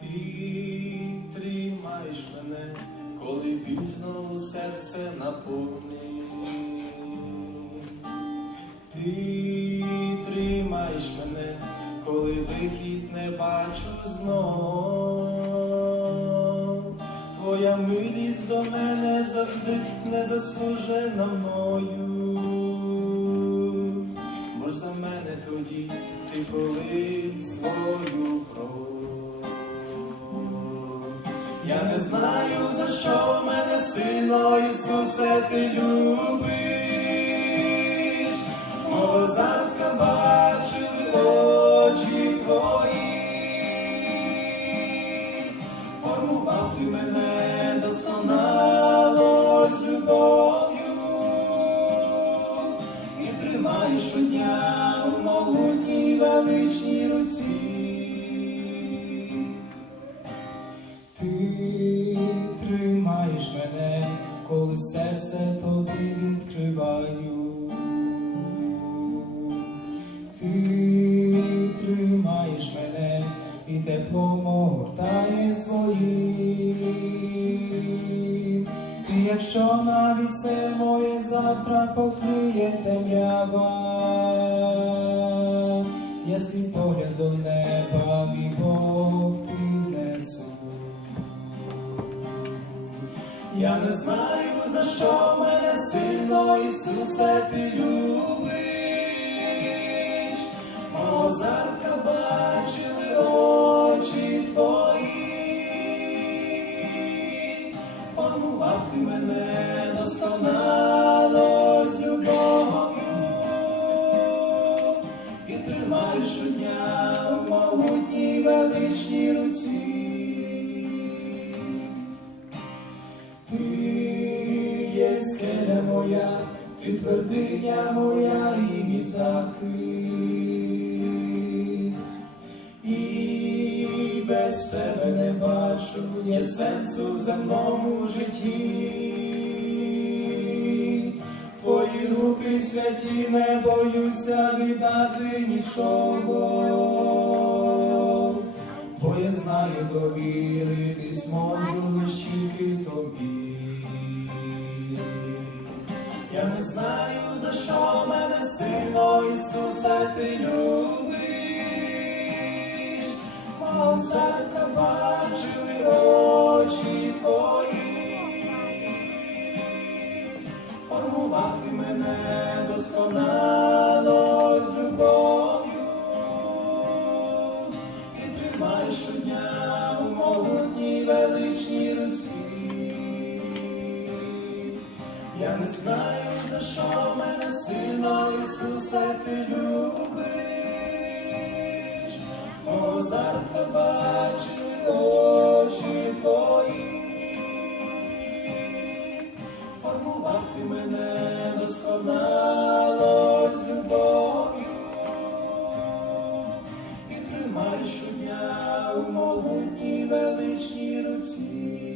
ти тримаєш мене, коли пізно серце наповни. Ти тримаєш мене, коли вихід не бачу знов. Твоя милість до мене завжди не заслужена мною, бо за мене тоді ти полив свою кров. Я не знаю, за що мене сильно, Ісусе, ти любиш. Мого зародка бачили очі твої. Формував ти мене досконало з любов'ю і тримаєш щодня у могутній величній руці. Серце тобі відкриваю. Ти тримаєш мене і тепло огортає своїм. І якщо навіть все моє завтра покриє темрява, я свій погляд до неба, мій Бог піднесу. Я не знаю, за що мене сильно, Ісусе, ти любиш. Мого скеля моя, ти твердиня моя і мій захист, і без тебе не бачу є сенсу в земному житті. Твої руки святі, не боюся віддати нічого бо я знаю довіритись можу лиш тільки тобі. Знаю, за що мене сильно, Ісусе, ти любиш. Мого здалеку бачили очі твої. Формував ти мене досконало з любов'ю і тримаєш щодня у могутній величній не знаю, за що мене сина Ісуса ти любиш, О, зарто бачили очі твої, формував ти мене досконало з любов'ю. І тримай щодня у молодній величній руці.